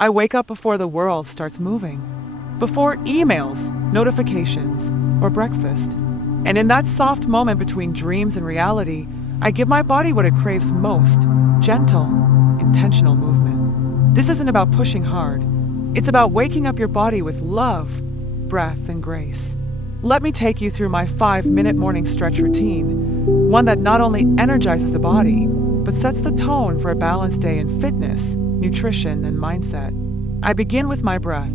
I wake up before the world starts moving, before emails, notifications, or breakfast. And in that soft moment between dreams and reality, I give my body what it craves most: gentle, intentional movement. This isn't about pushing hard. It's about waking up your body with love, breath, and grace. Let me take you through my 5-minute morning stretch routine, one that not only energizes the body, but sets the tone for a balanced day in fitness, nutrition, and mindset. I begin with my breath.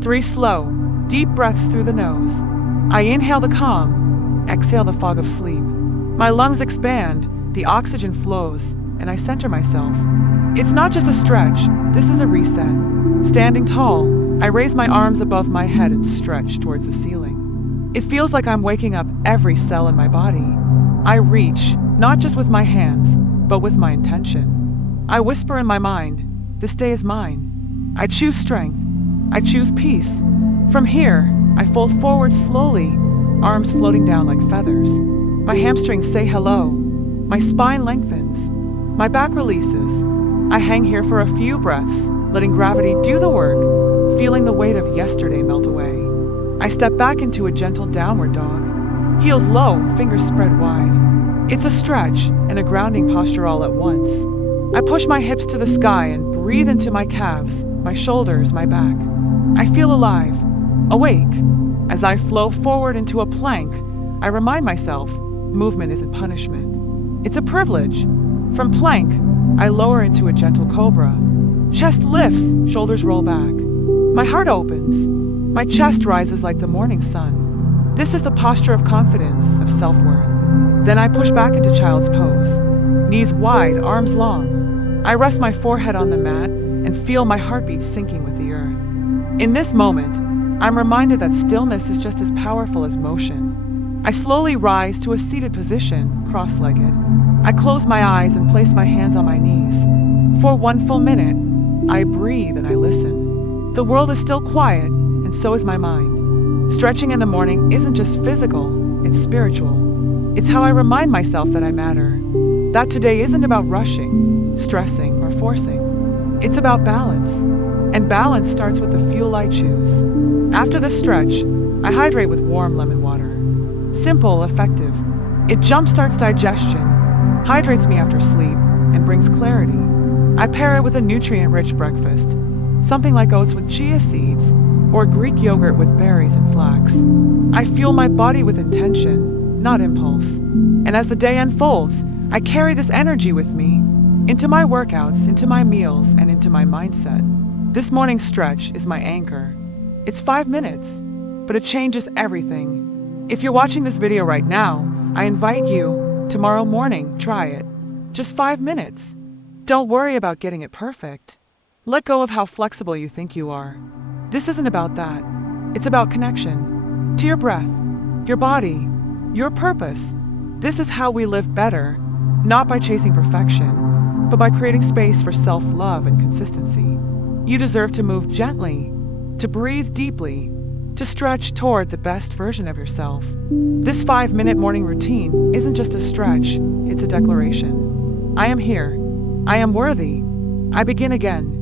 3 slow, deep breaths through the nose. I inhale the calm, exhale the fog of sleep. My lungs expand, the oxygen flows, and I center myself. It's not just a stretch, this is a reset. Standing tall, I raise my arms above my head and stretch towards the ceiling. It feels like I'm waking up every cell in my body. I reach, not just with my hands, but with my intention. I whisper in my mind, this day is mine. I choose strength. I choose peace. From here, I fold forward slowly, arms floating down like feathers. My hamstrings say hello. My spine lengthens. My back releases. I hang here for a few breaths, letting gravity do the work, feeling the weight of yesterday melt away. I step back into a gentle downward dog. Heels low, fingers spread wide. It's a stretch and a grounding posture all at once. I push my hips to the sky and breathe into my calves, my shoulders, my back. I feel alive, awake. As I flow forward into a plank, I remind myself, movement isn't punishment. It's a privilege. From plank, I lower into a gentle cobra. Chest lifts, shoulders roll back. My heart opens. My chest rises like the morning sun. This is the posture of confidence, of self-worth. Then I push back into child's pose. Knees wide, arms long. I rest my forehead on the mat and feel my heartbeat sinking with the earth. In this moment, I'm reminded that stillness is just as powerful as motion. I slowly rise to a seated position, cross-legged. I close my eyes and place my hands on my knees. For 1 full minute, I breathe and I listen. The world is still quiet, and so is my mind. Stretching in the morning isn't just physical, it's spiritual. It's how I remind myself that I matter. That today isn't about rushing, stressing, or forcing. It's about balance. And balance starts with the fuel I choose. After the stretch, I hydrate with warm lemon water. Simple, effective. It jumpstarts digestion, hydrates me after sleep, and brings clarity. I pair it with a nutrient-rich breakfast, something like oats with chia seeds, or Greek yogurt with berries and flax. I fuel my body with intention, not impulse. And as the day unfolds, I carry this energy with me into my workouts, into my meals, and into my mindset. This morning stretch is my anchor. It's 5 minutes, but it changes everything. If you're watching this video right now, I invite you, tomorrow morning, try it. Just 5 minutes. Don't worry about getting it perfect. Let go of how flexible you think you are. This isn't about that. It's about connection to your breath, your body, your purpose. This is how we live better, not by chasing perfection, but by creating space for self-love and consistency. You deserve to move gently, to breathe deeply, to stretch toward the best version of yourself. This 5-minute morning routine isn't just a stretch, it's a declaration. I am here. I am worthy. I begin again.